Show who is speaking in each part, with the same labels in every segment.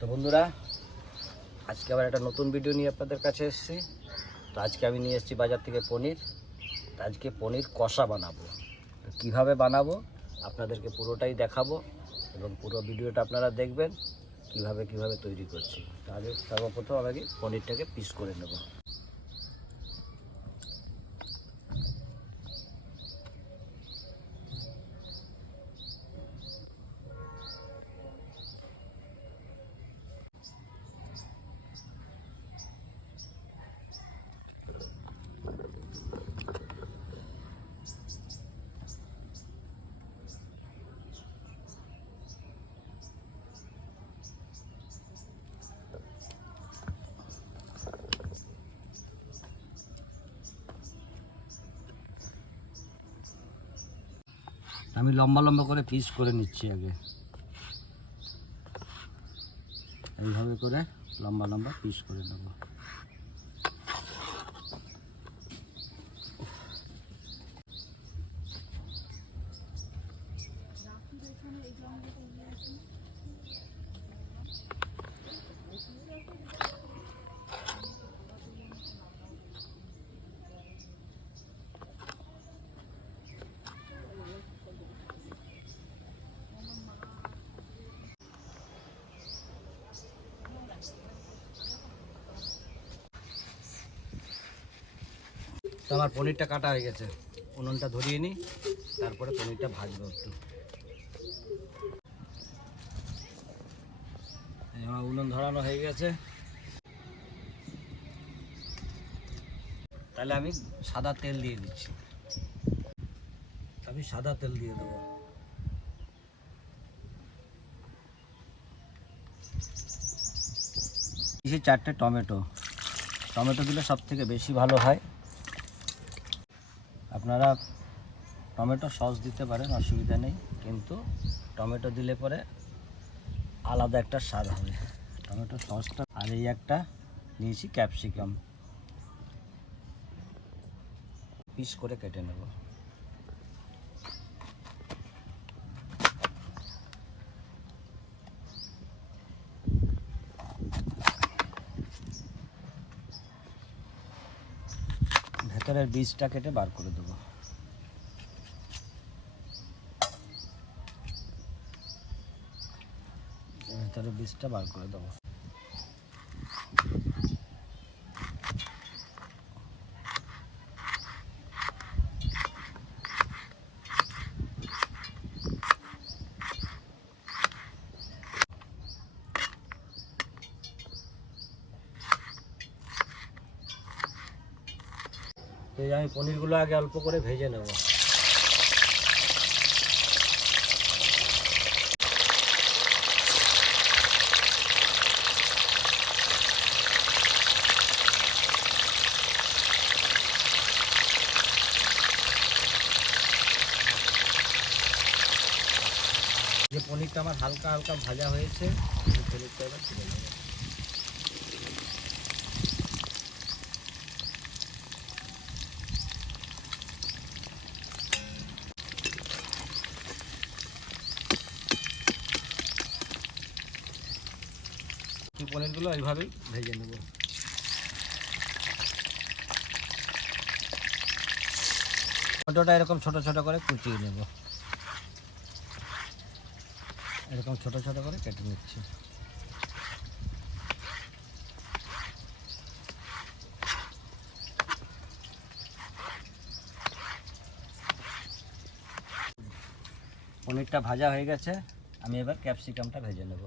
Speaker 1: তো বন্ধুরা, আজকে আবার একটা নতুন ভিডিও নিয়ে আপনাদের কাছে এসেছি। তো আজকে আমি নিয়ে এসেছি বাজার থেকে পনির। তো আজকে পনির কষা বানাবো। কীভাবে বানাবো, আপনাদেরকে পুরোটাই দেখাবো এবং পুরো ভিডিওটা আপনারা দেখবেন কীভাবে কীভাবে তৈরি করছি। তাহলে সর্বপ্রথম আমাকে পনিরটাকে পিস করে নেব। আমি লম্বা লম্বা করে পিস করে নিচ্ছি আগে। এইভাবে করে লম্বা লম্বা পিস করে নেব। তো আমার পনিরটা কাটা হয়ে গেছে। উনুনটা ধরিয়ে নিই তারপরে পনিরটা ভাজবো একটু। আমার উনুন ধরানো হয়ে গেছে। তাহলে আমি সাদা তেল দিয়ে দিচ্ছি। আমি সাদা তেল দিয়ে দেবো। দিয়েছি চারটে টমেটো। টমেটো দিলে সব থেকে বেশি ভালো হয়। আপনারা টমেটো সস দিতে পারেন, অসুবিধা নেই। কিন্তু টমেটো দিলে পরে আলাদা একটা স্বাদ হবে। টমেটো সসটা আর এই একটা নিয়েছি ক্যাপসিকাম। পিস করে কেটে নেব। ভেতরের বীজটা কেটে বার করে দেবো। ভেতরের বীজটা বার করে দেবো। এই আমি পনিরগুলো আগে অল্প করে ভেজে নেব। যে পনিরটা আমার হালকা হালকা ভাজা হয়েছে। পনিরটা এবার তুলে নেব। পনিরগুলো এইভাবেই ভেজে নেব। টমেটোটা এরকম ছোট ছোট করে কুচিয়ে নেব। এরকম ছোট ছোট করে কেটে নিচ্ছি। পনিরটা ভাজা হয়ে গেছে। আমি এবার ক্যাপসিকামটা ভেজে নেব।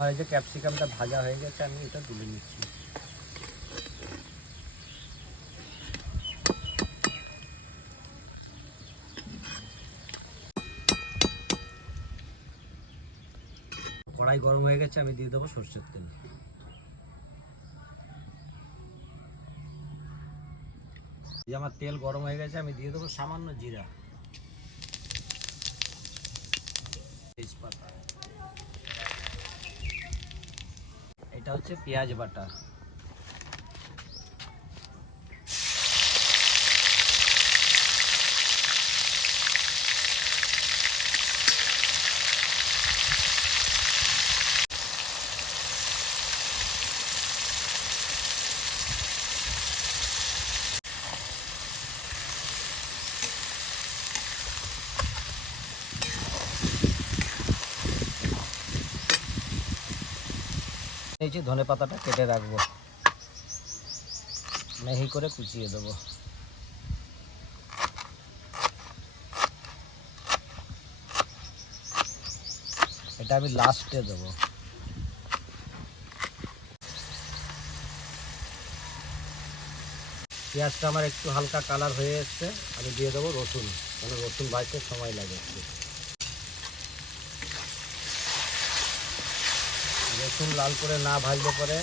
Speaker 1: আর এই যে ক্যাপসিকামটা ভাজা হয়ে গেছে, আমি এটা তুলে নিচ্ছি। কড়াই গরম হয়ে গেছে, আমি দিয়ে দেবো সর্ষের তেল। আমার তেল গরম হয়ে গেছে, আমি দিয়ে দেবো সামান্য জিরা। এটা হচ্ছে পেঁয়াজ বাটা। নিয়েছি, ধনে পাতাটা কেটে রাখব। মেহি করে কুচিয়ে দেবো। এটা আমি লাস্টে দেবো। পেঁয়াজটা আমার একটু হালকা কালার হয়ে এসছে, আমি দিয়ে দেবো রসুন। কারণ রসুন ভাজতে সময় লাগে একটু। রসুন লাল করে না ভাজলে পরে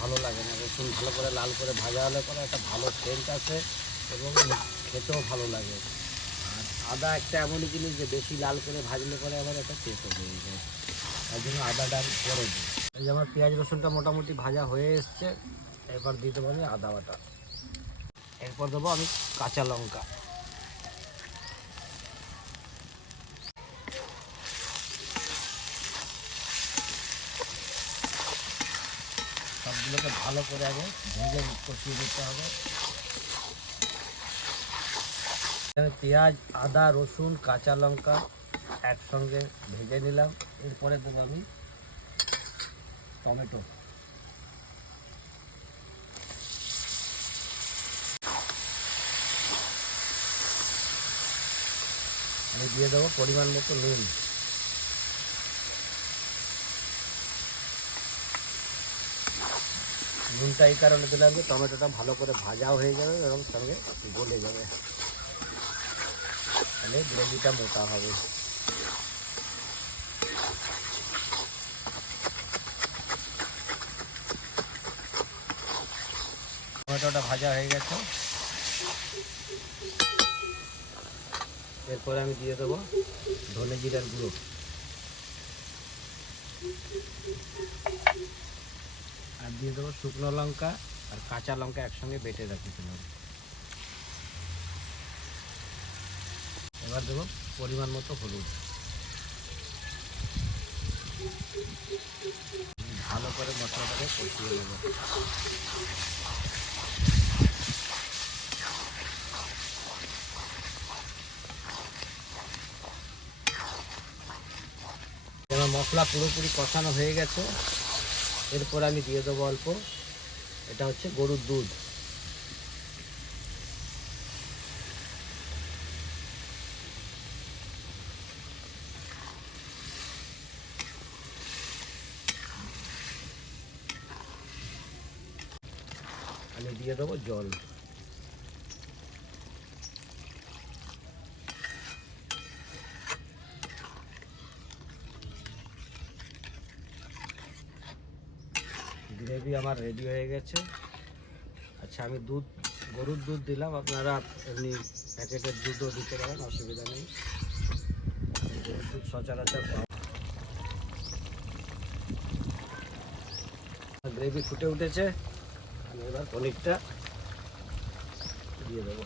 Speaker 1: ভালো লাগে না। রসুন ভালো করে লাল করে ভাজা হলে পরে একটা ভালো সেন্ট আছে এবং খেতেও ভালো লাগে। আর আদা একটা এমনই জিনিস যে বেশি লাল করে ভাজলে পরে আবার একটা তেতো হয়ে যায়। তার জন্য আদাটা আমি করে দিই। এই যে আমার পেঁয়াজ রসুনটা মোটামুটি ভাজা হয়ে এসছে, এরপর দিতে পারি আদা বাটা। এরপর দেবো আমি কাঁচা লঙ্কা। সবগুলোকে ভালো করে আগে ভেজে কষিয়ে দিতে হবে। পেঁয়াজ, আদা, রসুন, কাঁচা লঙ্কা একসঙ্গে ভেজে নিলাম। এরপরে দেবো আমি টমেটো। আমি দিয়ে দেবো পরিমাণ মতো নুন। নুনটা এই কারণে দিলাম যে টমেটোটা ভালো করে ভাজাও হয়ে যাবে এবং সঙ্গে গলে যাবে। তাহলে গ্রেভিটা মোটা হবে। টমেটোটা ভাজা হয়ে গেছে। এরপরে আমি দিয়ে দেবো ধনে জিরার গুঁড়ো। দিয়ে দেবো শুকনো লঙ্কা আর কাঁচা লঙ্কা একসঙ্গে বেটে রাখিছিলাম। এবার দেবো পরিমাণ মতো হলুদ। ভালো করে মশলাটাকে কষিয়ে নেব। মশলা পুরোপুরি কষানো হয়ে গেছে। এরপর আমি দিয়ে দেবো অল্প। এটা হচ্ছে গরুর দুধ। আমি দিয়ে দেবো জল। গ্রেভি আমার রেডি হয়ে গেছে। আচ্ছা আমি দুধ, গরুর দুধ দিলাম। আপনারা এমনি প্যাকেটের দুধও দিতে পারেন, অসুবিধা নেই। গরুর দুধ সচরাচর গ্রেভি ফুটে উঠেছে। আমি এবার পনিরটা দিয়ে দেবো।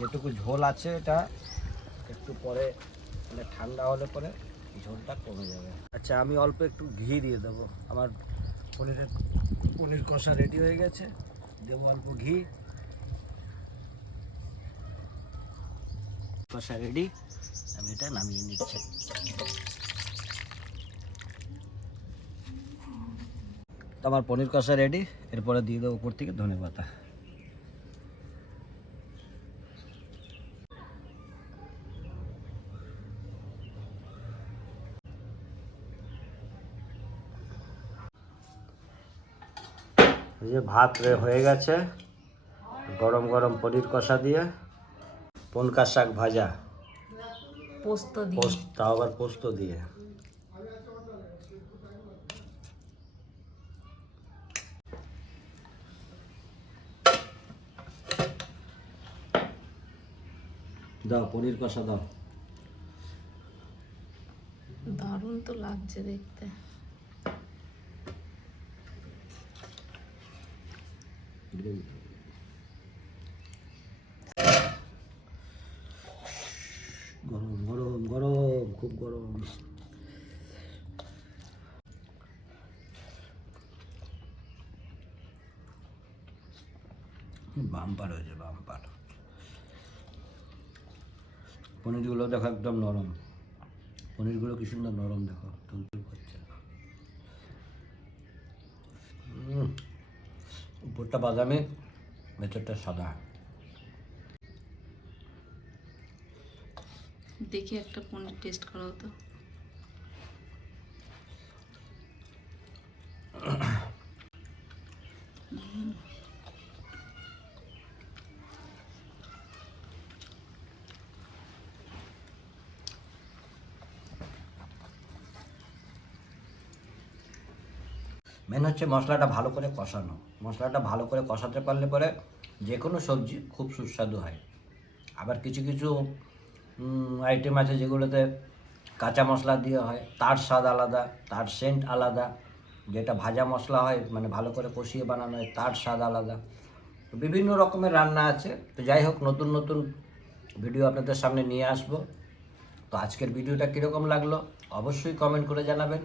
Speaker 1: যেটুকু ঝোল আছে এটা, একটু পরে মানে ঠান্ডা হলে পরে ঝোলটা কমে যাবে। আচ্ছা আমি অল্প একটু ঘি দিয়ে দেবো। আমার পনিরের, পনির কষা রেডি হয়ে গেছে। দেবো অল্প ঘি। কষা রেডি আমি এটা নামিয়ে নিচ্ছি। আমার পনির কষা রেডি এরপরে দিয়ে দেবো উপর থেকে ধনে পাতা। এই যে ভাত রে হয়ে গেছে। গরম গরম পনির কষা দিয়ে। পনকা শাক ভাজা।
Speaker 2: পোস্ত দিয়ে।
Speaker 1: পোস্ত তাও আবার পোস্ত দিয়ে। দাও পনির কষা দাও।
Speaker 2: দারুণ তো লাগছে দেখতে।
Speaker 1: গরম গরম গরম, খুব গরম। বাম্পার হয়েছে, বাম্পার। পনিরগুলো দেখো একদম নরম। পনিরগুলো কি সুন্দর নরম দেখো তুলতুল করছে। উপরটা বাদামি ভেতরটা সাদা।
Speaker 2: দেখি একটা পনির টেস্ট করা হতো
Speaker 1: মেন হচ্ছে মশলাটা ভালো করে কষানো। মশলাটা ভালো করে কষাতে পারলে পরে যে কোনো সবজি খুব সুস্বাদু হয়। আবার কিছু কিছু আইটেম আছে যেগুলোতে কাঁচা মশলা দিয়ে হয়, তার স্বাদ আলাদা, তার সেন্ট আলাদা। যেটা ভাজা মশলা হয় মানে ভালো করে কষিয়ে বানানো হয়, তার স্বাদ আলাদা। তো বিভিন্ন রকমের রান্না আছে। তো যাই হোক, নতুন নতুন ভিডিও আপনাদের সামনে নিয়ে আসব। তো আজকের ভিডিওটা কীরকম লাগল? অবশ্যই কমেন্ট করে জানাবেন।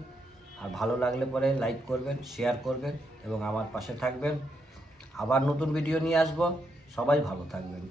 Speaker 1: আর ভালো লাগলে পরে লাইক করবেন শেয়ার করবেন এবং আমার পাশে থাকবেন। আবার নতুন ভিডিও নিয়ে আসব। সবাই ভালো থাকবেন।